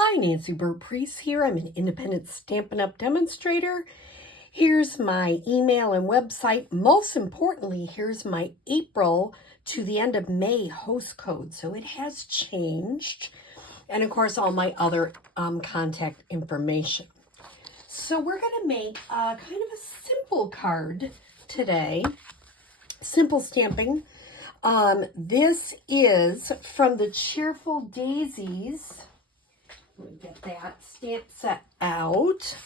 Hi, Nancy Burt-Preece here. I'm an independent Stampin' Up! Demonstrator. Here's my email and website. Most importantly, here's my April to the end of May host code. So it has changed. And of course, all my other contact information. So we're going to make kind of a simple card today. Simple stamping. This is from the Cheerful Daisies. Let me get that stamp set out,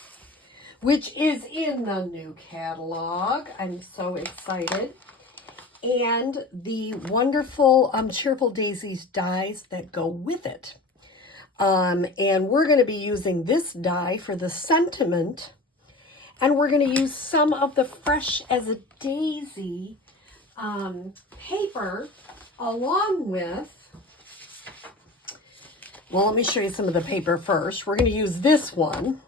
which is in the new catalog. I'm so excited. And the wonderful Cheerful Daisies dies that go with it. And we're going to be using this die for the sentiment. And we're going to use some of the Fresh as a Daisy paper along with, well, let me show you some of the paper first. We're going to use this one.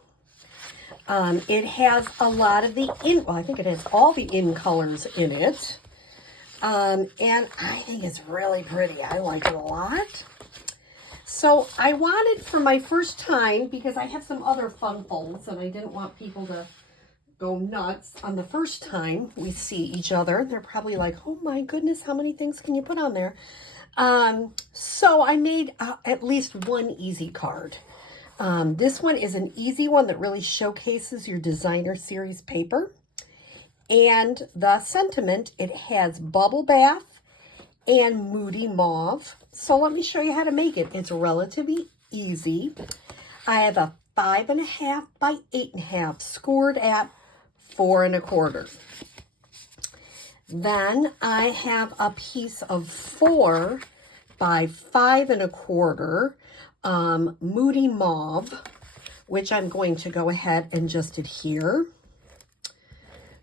It has a lot of the well, I think it has all the in colors in it. And I think it's really pretty. I like it a lot. So I wanted for my first time, because I have some other fun folds and I didn't want people to go nuts on the first time we see each other. They're probably like, oh my goodness, how many things can you put on there? So I made at least one easy card. This one is an easy one that really showcases your designer series paper. And the sentiment, it has Bubble Bath and Moody Mauve. So let me show you how to make it. It's relatively easy. I have a 5.5 by 8.5 scored at 4 1/4. Then I have a piece of 4 by 5 1/4 Moody Mauve, which I'm going to go ahead and just adhere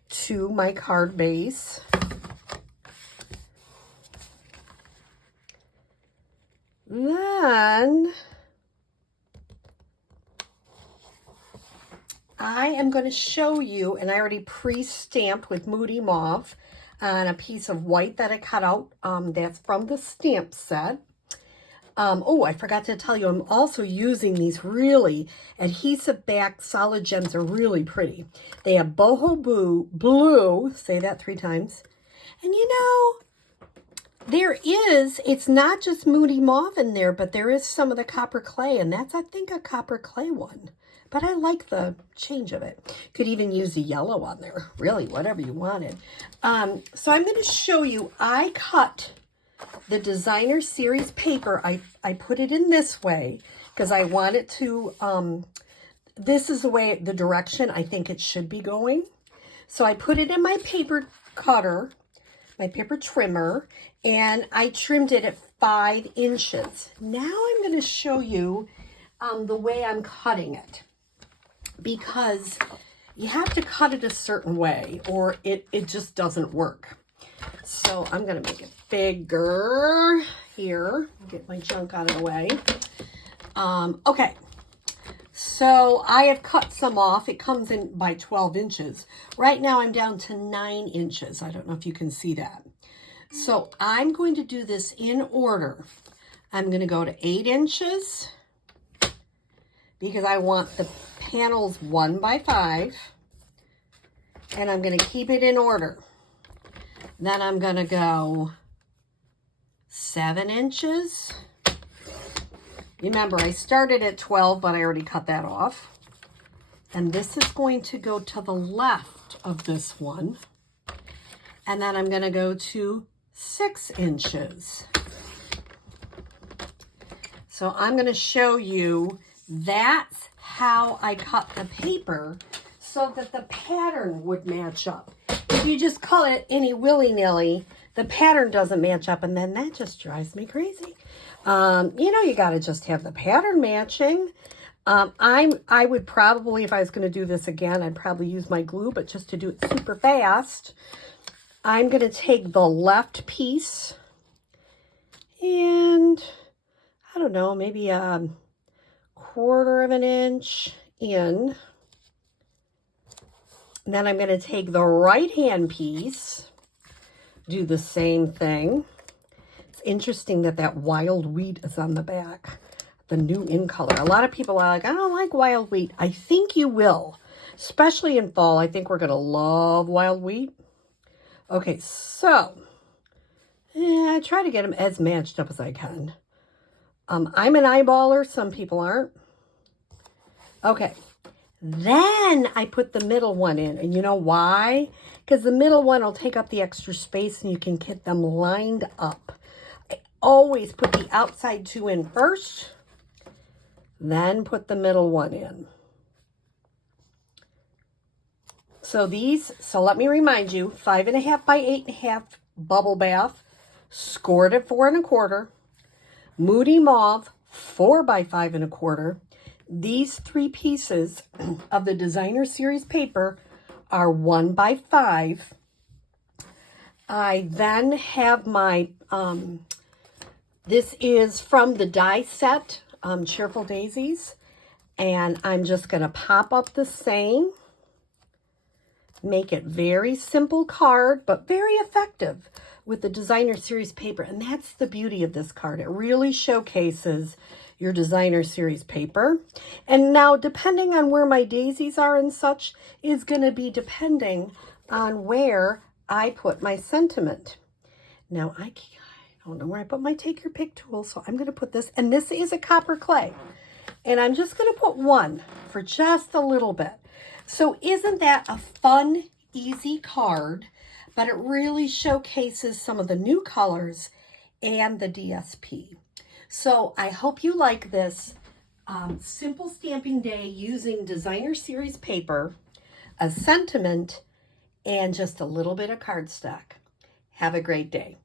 to my card base. Then I am going to show you, and I already pre-stamped with Moody Mauve on a piece of white that I cut out. That's from the stamp set. Oh, I forgot to tell you, I'm also using these really adhesive back solid gems. Are really pretty. They have boho blue, say that 3 times. And you know, it's not just Moody Mauve in there, but there is some of the copper clay, and that's, I think, a copper clay one. But I like the change of it. Could even use the yellow on there, really, whatever you wanted. So I'm going to show you, I cut the designer series paper. I put it in this way because I want it to, this is the direction I think it should be going. So I put it in my paper cutter, my paper trimmer, and I trimmed it at 5 inches. Now I'm going to show you the way I'm cutting it, because you have to cut it a certain way or it just doesn't work. So I'm going to make it bigger here. Get my junk out of the way. Okay. So I have cut some off. It comes in by 12 inches. Right now I'm down to 9 inches. I don't know if you can see that. So I'm going to do this in order. I'm going to go to 8 inches because I want the panels 1 by 5. And I'm going to keep it in order. Then I'm going to go 7 inches. Remember, I started at 12, but I already cut that off. And this is going to go to the left of this one. And then I'm going to go to 6 inches. So I'm going to show you that's how I cut the paper so that the pattern would match up. If you just cut it any willy-nilly, the pattern doesn't match up, and then that just drives me crazy. You know, you got to just have the pattern matching. I would probably, if I was going to do this again, I'd probably use my glue, but just to do it super fast, I'm going to take the left piece and, I don't know, maybe a 1/4 inch in. And then I'm going to take the right-hand piece, do the same thing. It's interesting that that wild wheat is on the back. the new in color. A lot of people are like, I don't like wild wheat. I think you will, especially in fall. I think we're going to love wild wheat. Okay, so I try to get them as matched up as I can. I'm an eyeballer. Some people aren't. Okay, then I put the middle one in. And you know why? Because the middle one will take up the extra space and you can get them lined up. I always put the outside two in first, then put the middle one in. So let me remind you, 5.5 by 8.5 bubble bath, scored at 4 1/4, Moody Mauve, 4 by 5 1/4. These 3 pieces of the Designer Series paper are 1 by 5. I then have my, this is from the die set, Cheerful Daisies, and I'm just going to pop up the same. Make it very simple card, but very effective with the Designer Series paper. And that's the beauty of this card. It really showcases your Designer Series paper. And now, depending on where my daisies are and such, is going to be depending on where I put my sentiment. Now, I don't know where I put my Take Your Pick tool, so I'm going to put this. And this is a copper clay. And I'm just going to put one for just a little bit. So isn't that a fun, easy card? But it really showcases some of the new colors and the DSP. So I hope you like this simple stamping day using Designer Series paper, a sentiment, and just a little bit of cardstock. Have a great day.